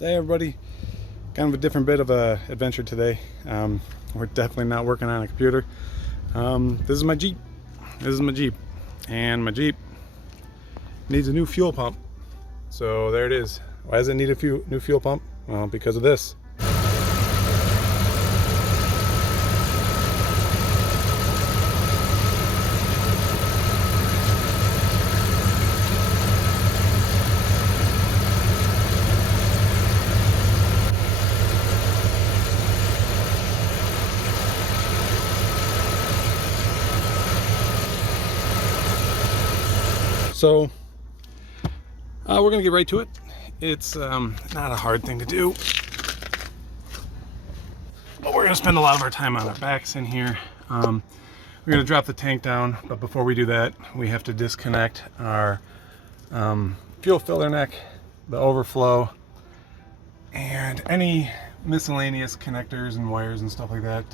Hey everybody, kind of a different bit of a adventure today. We're definitely not working on a computer. This is my Jeep. And my Jeep needs a new fuel pump. So there it is. Why does it need a new fuel pump? Well, because of this. So we're gonna get right to it. It's not a hard thing to do, but we're gonna spend a lot of our time on our backs in here. We're gonna drop the tank down, but before we do that, we have to disconnect our fuel filler neck, the overflow, and any miscellaneous connectors and wires and stuff like that,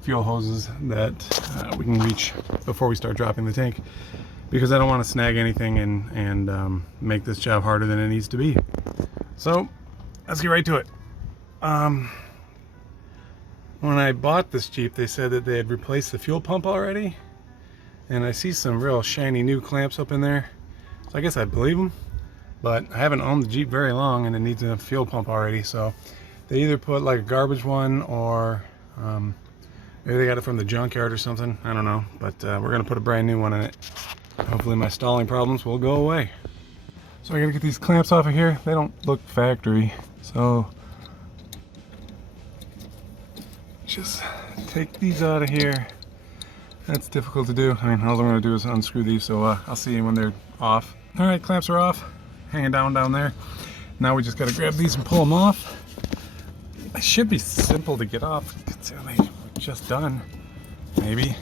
fuel hoses that we can reach before we start dropping the tank, because I don't want to snag anything and make this job harder than it needs to be. So let's get right to it. When I bought this Jeep, they said that they had replaced the fuel pump already, and I see some real shiny new clamps up in there, so I guess I believe them. But I haven't owned the Jeep very long and it needs a fuel pump already, so they either put like a garbage one or maybe they got it from the junkyard or something, I don't know. But we're gonna put a brand new one in it. Hopefully my stalling problems will go away. So I gotta get these clamps off of here. They don't look factory, so just take these out of here. That's difficult to do. I mean, all I'm gonna do is unscrew these, so I'll see you when they're off. All right, clamps are off, hanging down there. Now we just gotta grab these and pull them off. It should be simple to get off, considering we're just done, maybe.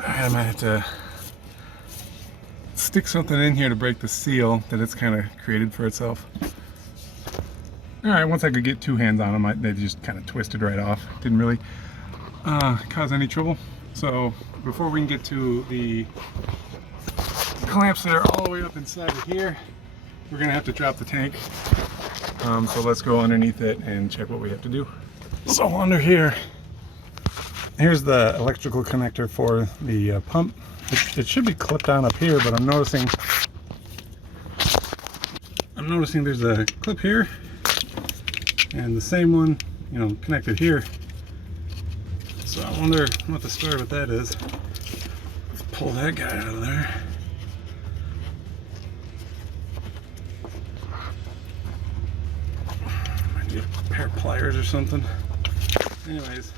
I might have to stick something in here to break the seal that it's kind of created for itself. Alright, once I could get two hands on them, they just kind of twisted right off. Didn't really cause any trouble. So before we can get to the clamps that are all the way up inside of here, we're going to have to drop the tank. So let's go underneath it and check what we have to do. So under here, here's the electrical connector for the pump. It should be clipped on up here, but I'm noticing there's a clip here and the same one, you know, connected here. So I wonder what the story with that is. Let's pull that guy out of there. Might need a pair of pliers or something. Anyways,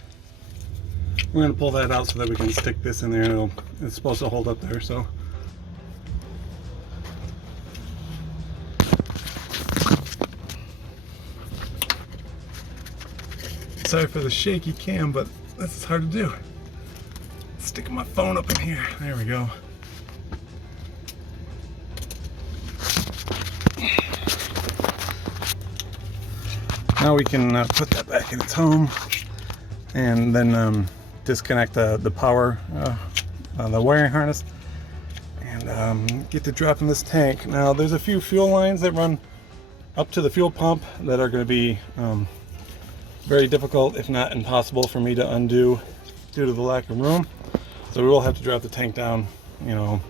we're going to pull that out so that we can stick this in there, and it's supposed to hold up there. So sorry for the shaky cam, but this is hard to do. Sticking my phone up in here. There we go. Now we can put that back in its home, and then disconnect the power, the wiring harness, and get to dropping this tank. Now there's a few fuel lines that run up to the fuel pump that are going to be very difficult, if not impossible, for me to undo due to the lack of room. So we will have to drop the tank down, you know,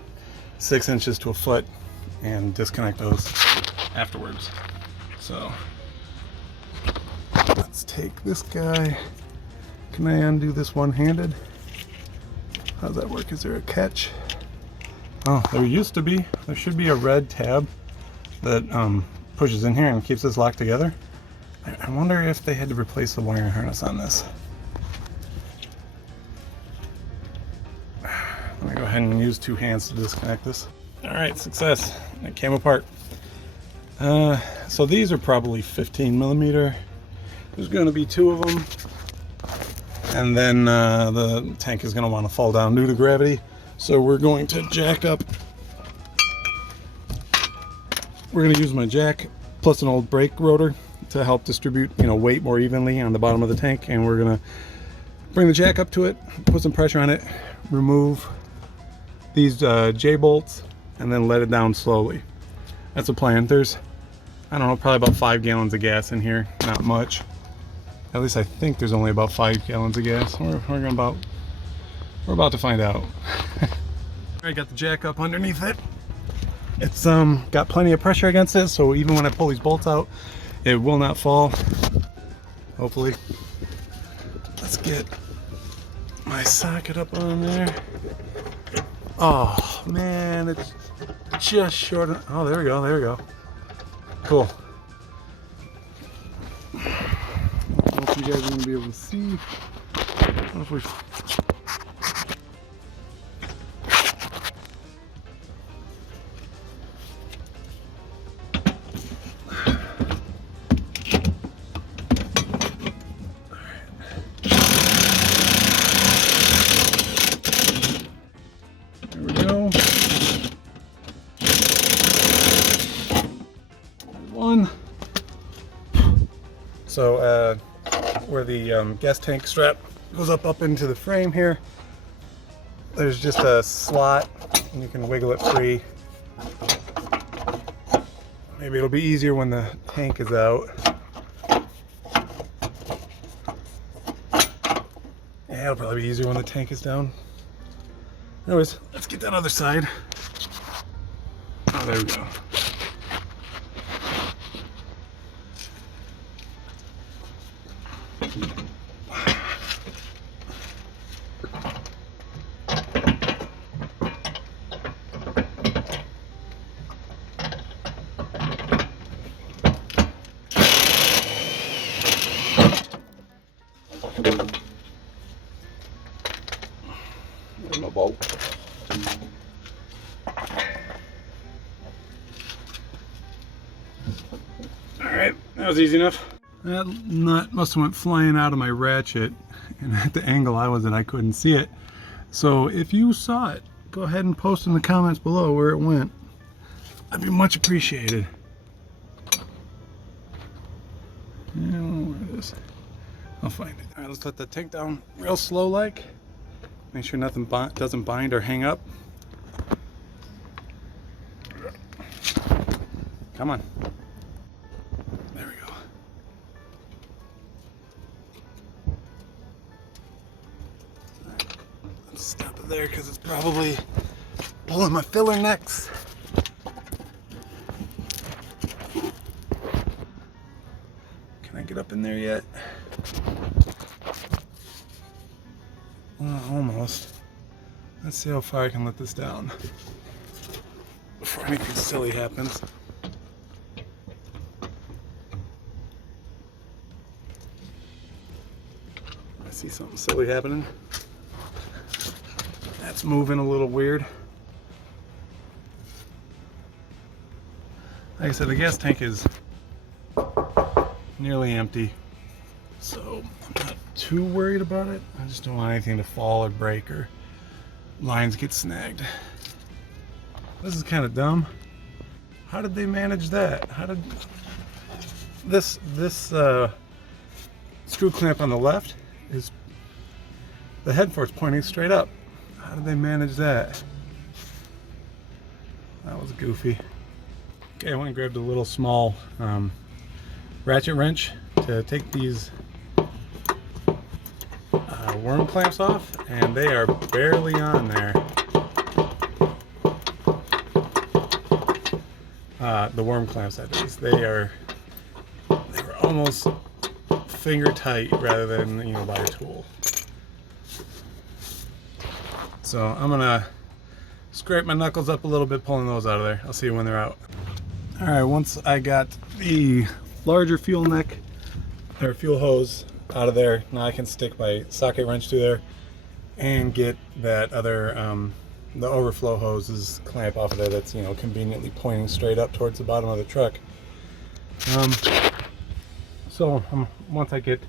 6 inches to a foot and disconnect those afterwards. So let's take this guy. Can I undo this one-handed? How does that work? Is there a catch? Oh, there used to be. There should be a red tab that pushes in here and keeps this locked together. I wonder if they had to replace the wiring harness on this. Let me go ahead and use two hands to disconnect this. Alright, success. It came apart. So these are probably 15 millimeter. There's going to be two of them. And then the tank is going to want to fall down due to gravity. So we're going to jack up. We're going to use my jack plus an old brake rotor to help distribute, you know, weight more evenly on the bottom of the tank. And we're going to bring the jack up to it, put some pressure on it, remove these J-bolts and then let it down slowly. That's the plan. There's, I don't know, probably about 5 gallons of gas in here. Not much. At least I think there's only about 5 gallons of gas. We're about to find out. I got the jack up underneath it. It's got plenty of pressure against it, so even when I pull these bolts out, it will not fall. Hopefully. Let's get my socket up on there. Oh man, it's just short of, oh, there we go, there we go. Cool. I don't know if you guys are gonna be able to see. I don't know if we, there we go. One. So where the gas tank strap goes up into the frame here, there's just a slot and you can wiggle it free. Maybe it'll be easier when the tank is out. Yeah, it'll probably be easier when the tank is down. Anyways, let's get that other side. Oh, there we go. There's my bolt. Alright, that was easy enough. That nut must have went flying out of my ratchet, and at the angle I was at I couldn't see it. So if you saw it, go ahead and post in the comments below where it went. That'd be much appreciated. Yeah, I don't know where it is. I'll find it. Alright, let's let the tank down real slow like. Make sure nothing doesn't bind or hang up. Come on. There we go. Right. Let's stop it there because it's probably pulling my filler necks. Can I get up in there yet? Almost. Let's see how far I can let this down before anything silly happens. I see something silly happening. That's moving a little weird. Like I said, the gas tank is nearly empty, so I'm not too worried about it. I just don't want anything to fall or break or lines get snagged. This is kind of dumb. How did they manage that? How did this screw clamp on the left is the head fork's pointing straight up? How did they manage that? That was goofy. Okay, I went and grabbed a little small ratchet wrench to take these worm clamps off, and they are barely on there. The worm clamps, that is. They were almost finger tight rather than, you know, by a tool. So I'm gonna scrape my knuckles up a little bit pulling those out of there. I'll see you when they're out. All right, once I got the larger fuel neck or fuel hose out of there, now I can stick my socket wrench through there and get that other the overflow hoses clamp off of there that's, you know, conveniently pointing straight up towards the bottom of the truck. So once I get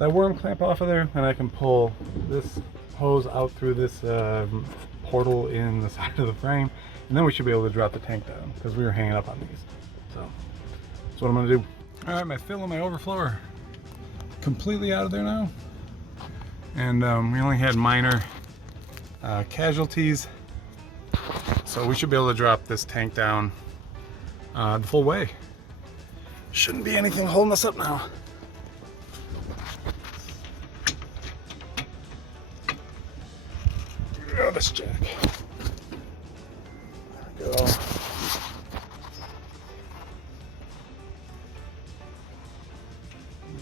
that worm clamp off of there, then I can pull this hose out through this portal in the side of the frame, and then we should be able to drop the tank down because we were hanging up on these. So that's what I'm gonna do. All right, my fill and my overflow are completely out of there now, and we only had minor casualties. So we should be able to drop this tank down the full way. Shouldn't be anything holding us up now. Grab this jack. There we go. Looks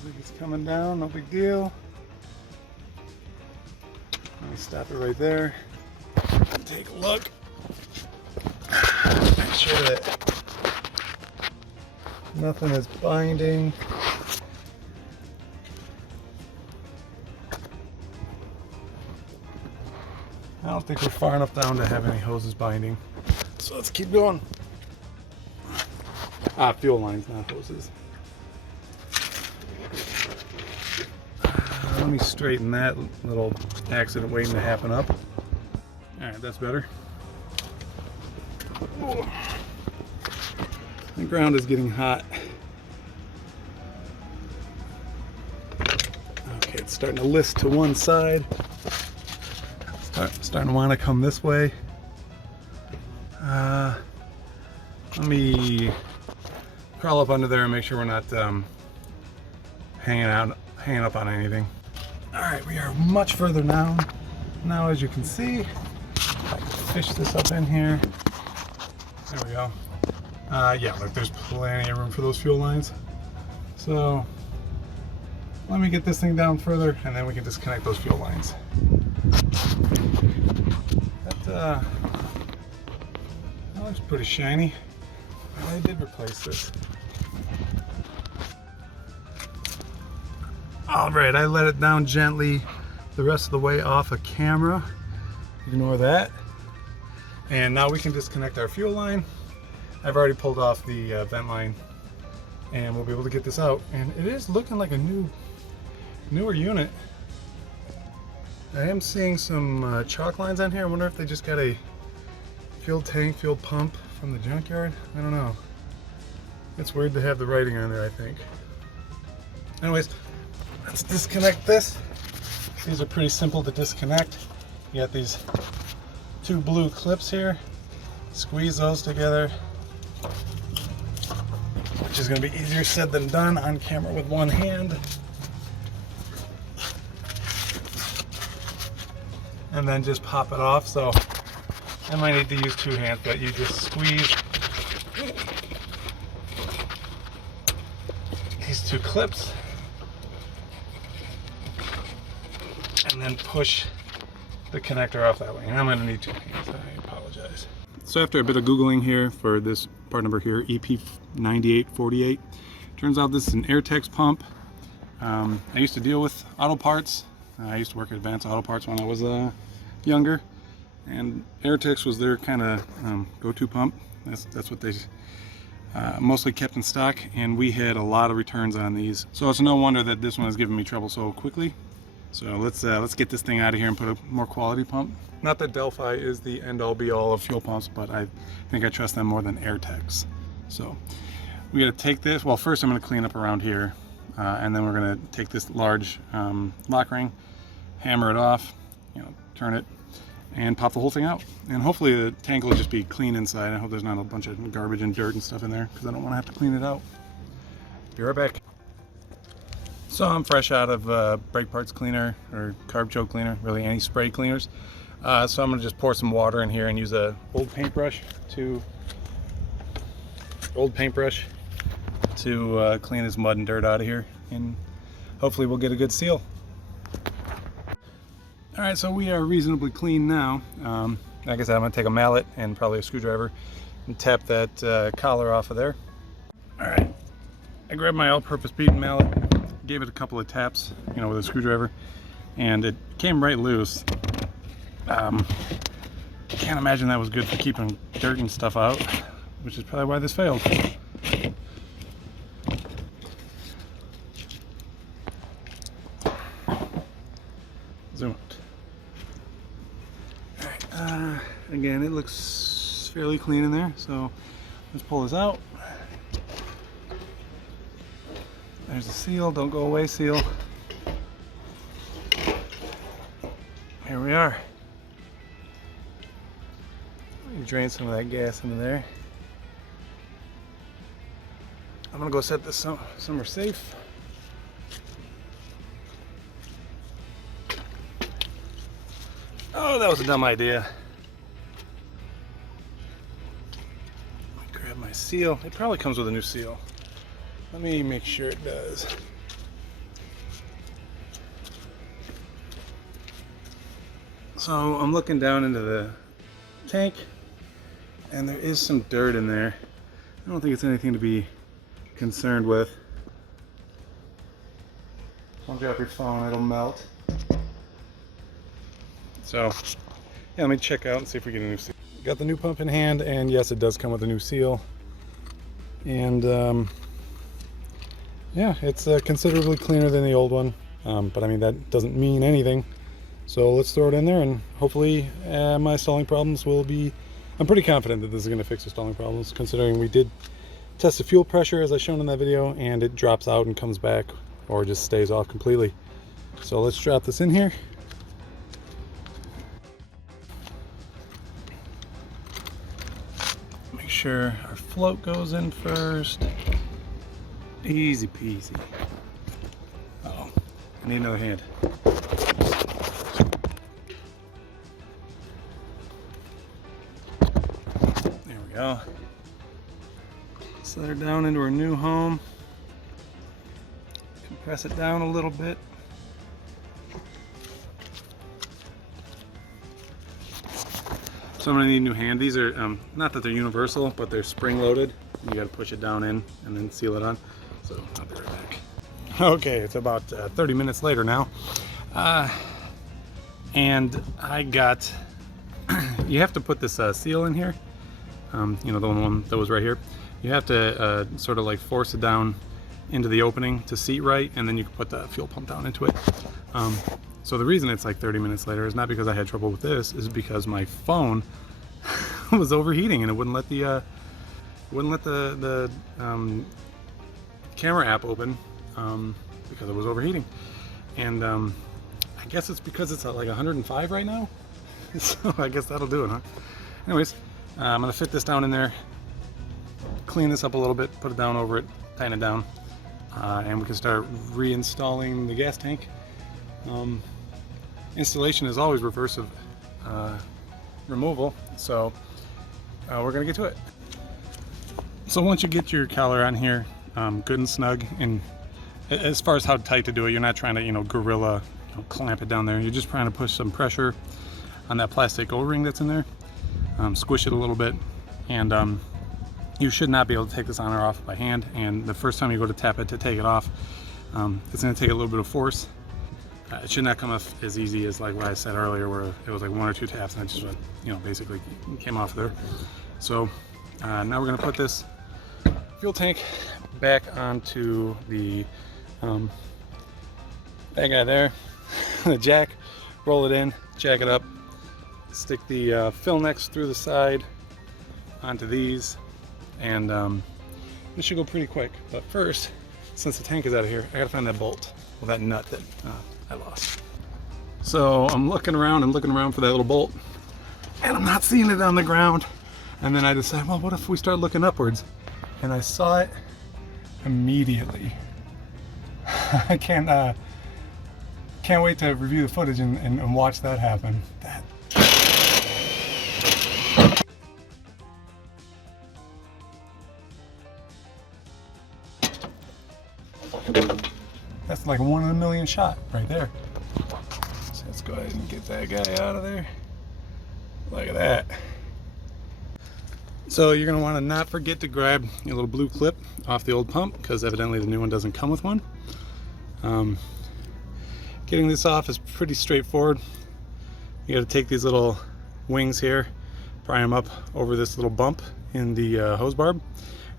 like it's coming down, no big deal. Let me stop it right there. Take a look. Make sure that nothing is binding. I don't think we're far enough down to have any hoses binding. So let's keep going. Fuel lines, not hoses. Let me straighten that little accident waiting to happen up. Alright, that's better. Ooh. The ground is getting hot. Okay, it's starting to list to one side. Starting to want to come this way. Let me crawl up under there and make sure we're not hanging up on anything. All right, we are much further down now, as you can see. I can fish this up in here. There we go. Yeah, look, there's plenty of room for those fuel lines. So let me get this thing down further, and then we can disconnect those fuel lines. That looks pretty shiny. I did replace this. All right, I let it down gently the rest of the way off of camera. Ignore that. And now we can disconnect our fuel line. I've already pulled off the vent line, and we'll be able to get this out. And it is looking like a newer unit. I am seeing some chalk lines on here. I wonder if they just got a fuel tank, fuel pump from the junkyard. I don't know. It's weird to have the writing on there, I think. Anyways, let's disconnect this. These are pretty simple to disconnect. You got these two blue clips here. Squeeze those together, which is going to be easier said than done on camera with one hand. And then just pop it off. So I might need to use two hands, but you just squeeze these two clips and then push the connector off that way. And I'm going to need two hands. I apologize. So after a bit of Googling here for this part number here, EP9848, turns out this is an Airtex pump. I used to deal with auto parts. I used to work at Advanced Auto Parts when I was younger, and Airtex was their kind of go-to pump. That's what they mostly kept in stock, and we had a lot of returns on these. So it's no wonder that this one is giving me trouble so quickly. So let's get this thing out of here and put a more quality pump. Not that Delphi is the end-all be-all of fuel pumps, but I think I trust them more than Airtex. So we got to take this. Well, first I'm going to clean up around here, and then we're going to take this large lock ring, hammer it off, turn it, and pop the whole thing out. And hopefully the tank will just be clean inside. I hope there's not a bunch of garbage and dirt and stuff in there, because I don't want to have to clean it out. Be right back. So I'm fresh out of brake parts cleaner or carb choke cleaner, really any spray cleaners. So I'm going to just pour some water in here and use a old paintbrush to clean this mud and dirt out of here, and hopefully we'll get a good seal. All right, so we are reasonably clean now. Like I said, I'm going to take a mallet and probably a screwdriver and tap that collar off of there. All right, I grabbed my all-purpose beating mallet, gave it a couple of taps, with a screwdriver, and it came right loose. Can't imagine that was good for keeping dirt and stuff out, which is probably why this failed. Zoom out. Alright, again, it looks fairly clean in there, so let's pull this out. There's the seal, don't go away, seal. Here we are. Drain some of that gas into there. I'm gonna go set this somewhere safe. Oh, that was a dumb idea. Let me grab my seal. It probably comes with a new seal. Let me make sure it does. So I'm looking down into the tank, and there is some dirt in there. I don't think it's anything to be concerned with. Don't drop your phone, it'll melt. So, yeah, let me check out and see if we get a new seal. Got the new pump in hand, and yes, it does come with a new seal. And yeah, it's considerably cleaner than the old one, but I mean, that doesn't mean anything. So let's throw it in there, and hopefully my stalling problems will be... I'm pretty confident that this is going to fix the stalling problems, considering we did test the fuel pressure as I shown in that video, and it drops out and comes back, or just stays off completely. So let's drop this in here. Make sure our float goes in first. Easy peasy. Uh-oh, I need another hand. There we go. Set her down into her new home. Compress it down a little bit. So I'm gonna need a new hand. These are, not that they're universal, but they're spring loaded. You gotta push it down in and then seal it on. So I'll be right back. Okay, it's about 30 minutes later now. And I got, you have to put this seal in here. You know, the one that was right here. You have to sort of like force it down into the opening to seat right, and then you can put the fuel pump down into it. So the reason it's like 30 minutes later is not because I had trouble with this, is because my phone was overheating and it wouldn't let the camera app open because it was overheating. And I guess it's because it's at like 105 right now. So I guess that'll do it, huh? Anyways, I'm gonna fit this down in there, clean this up a little bit, put it down over it, tighten it down, and we can start reinstalling the gas tank. Installation is always reverse of removal, so we're gonna get to it. So once you get your collar on here good and snug, and as far as how tight to do it, you're not trying to, you know, gorilla, you know, clamp it down there. You're just trying to push some pressure on that plastic O-ring that's in there, squish it a little bit, and you should not be able to take this on or off by hand. And the first time you go to tap it to take it off, it's going to take a little bit of force. It should not come off as easy as like what I said earlier, where it was like 1 or 2 taps and it just went, you know, basically came off there. So now we're going to put this fuel tank back onto the that guy there, the jack, roll it in, jack it up, stick the fill necks through the side onto these, and this should go pretty quick. But first, since the tank is out of here, I gotta find that bolt, well, that nut that I lost. So I'm looking around and looking around for that little bolt, and I'm not seeing it on the ground. And then I decided, well, what if we start looking upwards? And I saw it immediately. I can't wait to review the footage and watch that happen. That's like a 1 in a million shot right there. So let's go ahead and get that guy out of there. Look at that. So you're going to want to not forget to grab your little blue clip off the old pump, because evidently the new one doesn't come with one. Getting this off is pretty straightforward. You got to take these little wings here, pry them up over this little bump in the hose barb,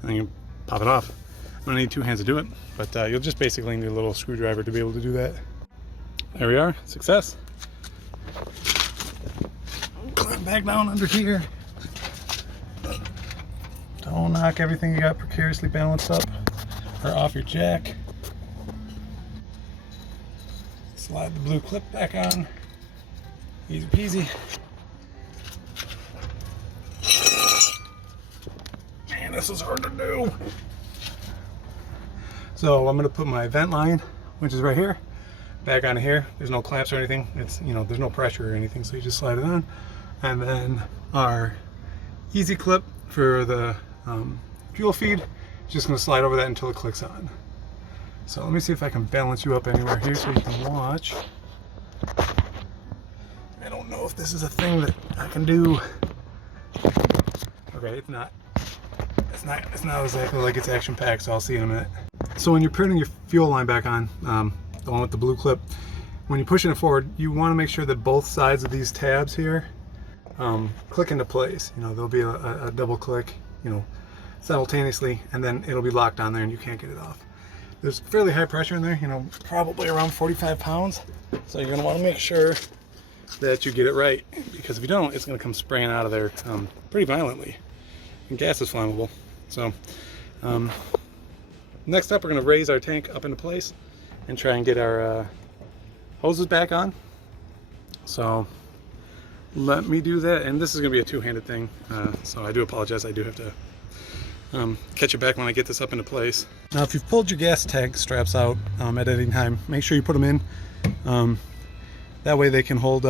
and then you pop it off. I'm going to need 2 hands to do it, but you'll just basically need a little screwdriver to be able to do that. There we are, success. Climb back down under here. Don't knock everything you got precariously balanced up or off your jack. Slide the blue clip back on. Easy peasy. this is hard to do. So I'm gonna put my vent line, which is right here, back on here. There's no clamps or anything. It's, you know, there's no pressure or anything, so you just slide it on. And then our easy clip for the fuel feed, just gonna slide over that until it clicks on. So let me see if I can balance you up anywhere here so you can watch. I don't know if this is a thing that I can do. Okay, it's not. It's not exactly like it's action packed, so I'll see in a minute. So when you're putting your fuel line back on, the one with the blue clip, when you're pushing it forward, you want to make sure that both sides of these tabs here click into place. You know, there'll be a double click, you know, simultaneously, and then it'll be locked on there and you can't get it off. There's fairly high pressure in there, you know, probably around 45 pounds. So you're gonna want to make sure that you get it right, because if you don't, it's gonna come spraying out of there pretty violently. And gas is flammable. So next up, we're gonna raise our tank up into place and try and get our hoses back on. So let me do that, and this is gonna be a two-handed thing, so I do apologize. I do have to catch it back when I get this up into place. Now, if you've pulled your gas tank straps out at any time, make sure you put them in. That way they can hold,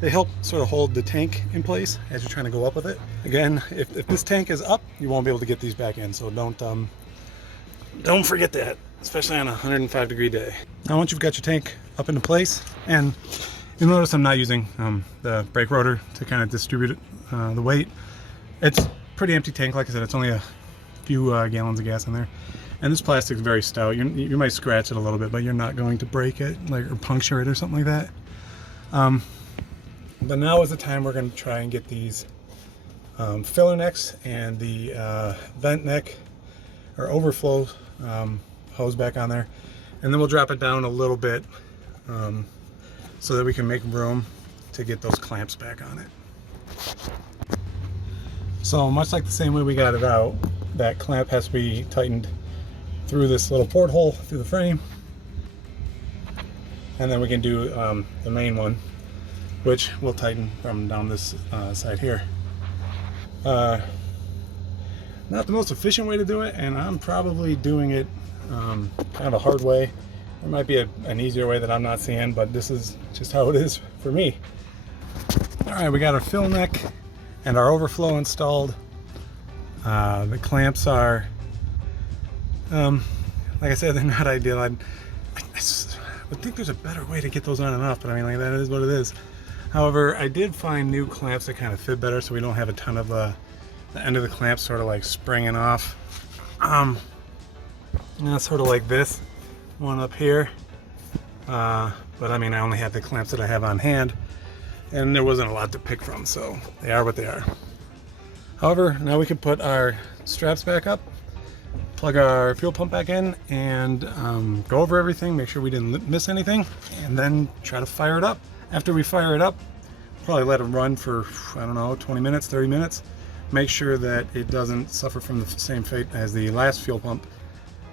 they help sort of hold the tank in place as you're trying to go up with it. Again, if this tank is up, you won't be able to get these back in, so don't forget that, especially on a 105-degree day. Now, once you've got your tank up into place, and you'll notice I'm not using the brake rotor to kind of distribute the weight. It's pretty empty tank. Like I said, it's only a few gallons of gas in there, and this plastic's very stout. You might scratch it a little bit, but you're not going to break it, like, or puncture it or something like that. But now is the time we're going to try and get these filler necks and the vent neck or overflow hose back on there, and then we'll drop it down a little bit so that we can make room to get those clamps back on it. So much like the same way we got it out, that clamp has to be tightened through this little porthole through the frame, and then we can do the main one, which we'll tighten from down this side here. Not the most efficient way to do it, and I'm probably doing it kind of a hard way. There might be an easier way that I'm not seeing, but this is just how it is for me. All right, we got our fill neck and our overflow installed. The clamps are, like I said, they're not ideal. I would think there's a better way to get those on and off, but I mean, like, that is what it is. However, I did find new clamps that kind of fit better, so we don't have a ton of the end of the clamp sort of like springing off. Sort of like this one up here. But I mean, I only have the clamps that I have on hand, and there wasn't a lot to pick from, so they are what they are. However, now we can put our straps back up, plug our fuel pump back in, and go over everything, make sure we didn't miss anything, and then try to fire it up. After we fire it up, probably let it run for, I don't know, 20 minutes, 30 minutes. Make sure that it doesn't suffer from the same fate as the last fuel pump.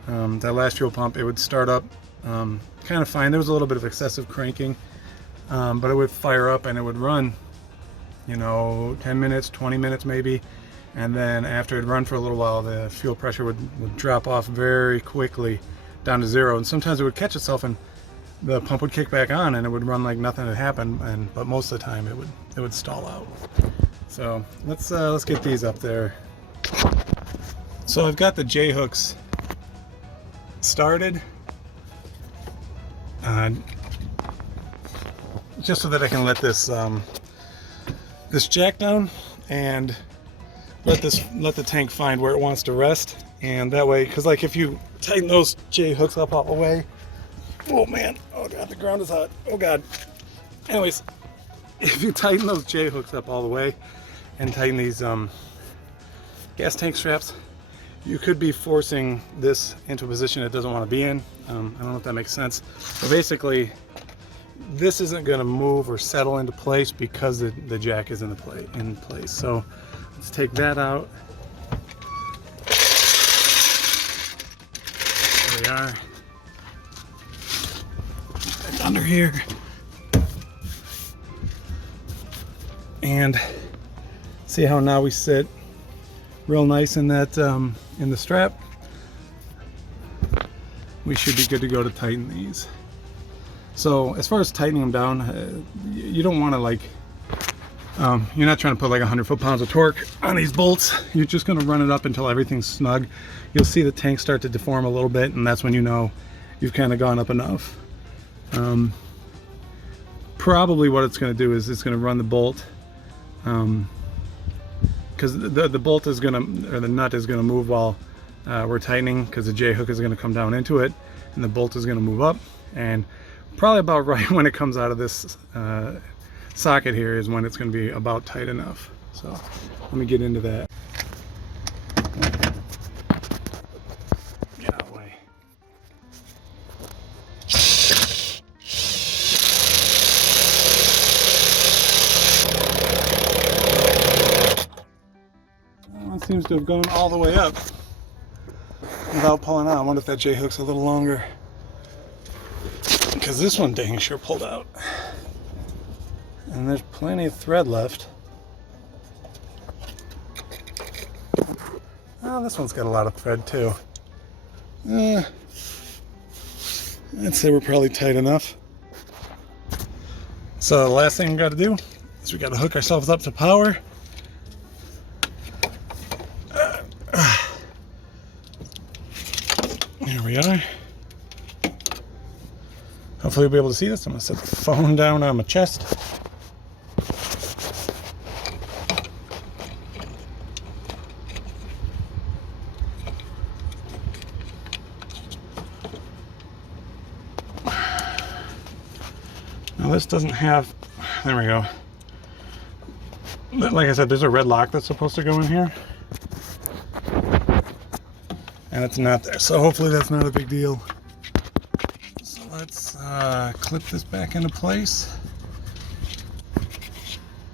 That last fuel pump, it would start up kind of fine. There was a little bit of excessive cranking, but it would fire up and it would run, you know, 10 minutes, 20 minutes maybe. And then after it'd run for a little while, the fuel pressure would drop off very quickly down to zero. And sometimes it would catch itself and the pump would kick back on and it would run like nothing had happened. But most of the time it would stall out. So let's get these up there. So I've got the J hooks started, just so that I can let this this jack down and let the tank find where it wants to rest. And that way, because like if you tighten those J hooks up all the way, oh man, oh god, the ground is hot, oh god. Anyways, if you tighten those J hooks up all the way and tighten these gas tank straps, you could be forcing this into a position it doesn't want to be in. I don't know if that makes sense, but basically this isn't going to move or settle into place because the jack is in place. So let's take that out. There we are. It's under here. And see how now we sit real nice in that in the strap, we should be good to go to tighten these. So as far as tightening them down, you don't want to like, you're not trying to put like 100 foot-pounds of torque on these bolts. You're just going to run it up until everything's snug. You'll see the tank start to deform a little bit, and that's when you know you've kind of gone up enough. Probably what it's going to do is it's going to run the bolt, because the bolt is going to, or the nut is going to move while we're tightening, because the J hook is going to come down into it, and the bolt is going to move up. And probably about right when it comes out of this socket here is when it's going to be about tight enough. So let me get into that. Get out of the way. That one seems to have gone all the way up without pulling out. I wonder if that J hook's a little longer, because this one dang sure pulled out. And there's plenty of thread left. Oh, this one's got a lot of thread too. I'd say we're probably tight enough. So the last thing we got to do is we got to hook ourselves up to power. Here we are. Hopefully you'll be able to see this. I'm going to set the phone down on my chest. Now this doesn't have, there we go. But like I said, there's a red lock that's supposed to go in here. And it's not there, so hopefully that's not a big deal. So let's clip this back into place.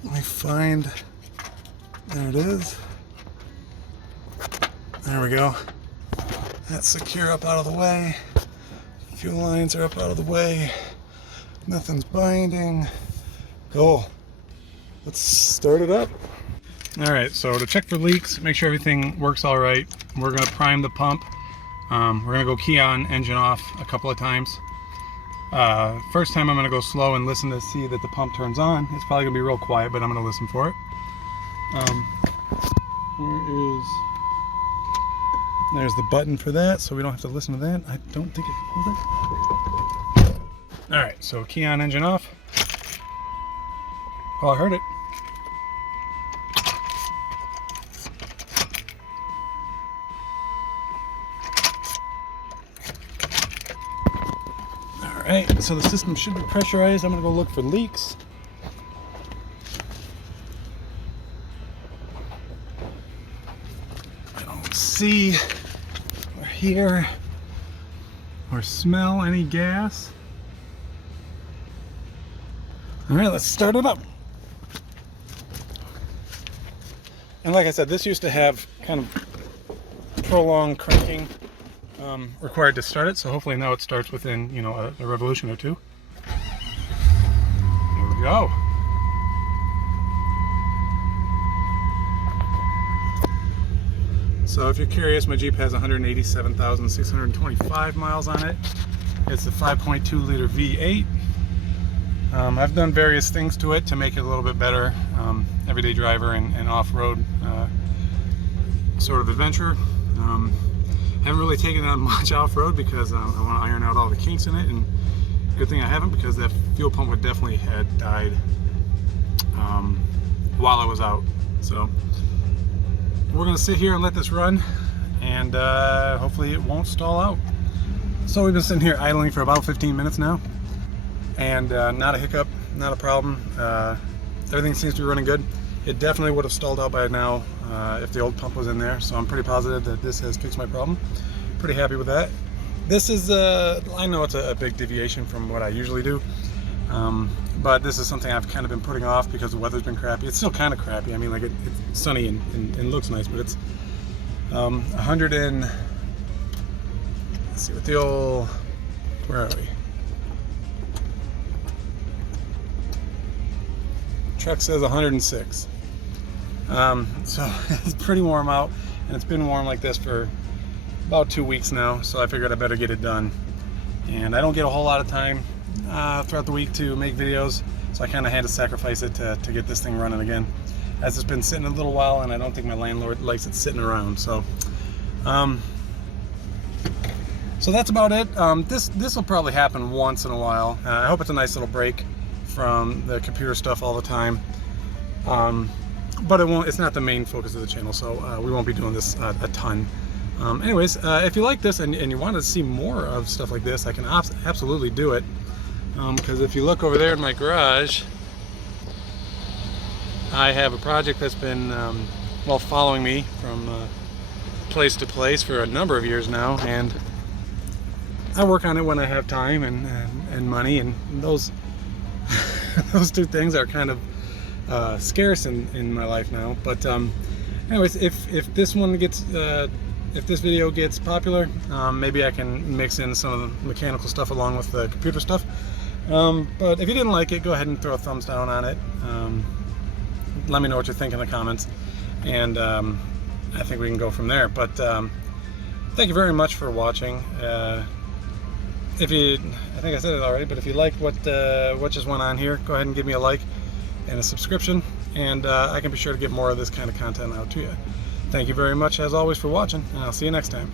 Let me find, there it is. There we go. That's secure up out of the way. Fuel lines are up out of the way. Nothing's binding. Cool. Let's start it up. All right, so to check for leaks, make sure everything works all right, we're gonna prime the pump. We're gonna go key on, engine off a couple of times. First time I'm gonna go slow and listen to see that the pump turns on. It's probably gonna be real quiet, but I'm gonna listen for it. There's the button for that, so we don't have to listen to that. I don't think it pulled it. All right, so key on, engine off. Oh, I heard it. All right, so the system should be pressurized. I'm gonna go look for leaks. I don't see or hear or smell any gas. All right, let's start it up. And like I said, this used to have kind of prolonged cranking required to start it, so hopefully now it starts within, you know, a revolution or two. There we go. So if you're curious, my Jeep has 187,625 miles on it. It's a 5.2 liter V8. I've done various things to it to make it a little bit better, everyday driver and off-road sort of adventure. Haven't really taken it on much off-road because I want to iron out all the kinks in it, and good thing I haven't, because that fuel pump would definitely had died while I was out. So we're going to sit here and let this run, and hopefully it won't stall out. So we've been sitting here idling for about 15 minutes now, and not a hiccup, not a problem. Everything seems to be running good. It definitely would have stalled out by now if the old pump was in there, so I'm pretty positive that this has fixed my problem. Pretty happy with that. This is, I know it's a big deviation from what I usually do, but this is something I've kind of been putting off because the weather's been crappy. It's still kind of crappy. I mean, like it's sunny and looks nice, but it's 100 and, let's see what the old, where are we? Truck says 106. So it's pretty warm out, and it's been warm like this for about 2 weeks now, so I figured I better get it done. And I don't get a whole lot of time throughout the week to make videos, so I kind of had to sacrifice it to get this thing running again, as it's been sitting a little while, and I don't think my landlord likes it sitting around. So so that's about it. This will probably happen once in a while. I hope it's a nice little break from the computer stuff all the time, but it's not the main focus of the channel, so we won't be doing this a ton. Anyways, if you like this and you want to see more of stuff like this, I can absolutely do it, because if you look over there in my garage, I have a project that's been well, following me from place to place for a number of years now, and I work on it when I have time and money, and those those two things are kind of scarce in my life now. But anyways, if this one gets if this video gets popular, maybe I can mix in some of the mechanical stuff along with the computer stuff. But if you didn't like it, go ahead and throw a thumbs down on it. Let me know what you think in the comments, and I think we can go from there. But thank you very much for watching. I think I said it already, but if you like what just went on here, go ahead and give me a like and a subscription, and I can be sure to get more of this kind of content out to you. Thank you very much, as always, for watching, and I'll see you next time.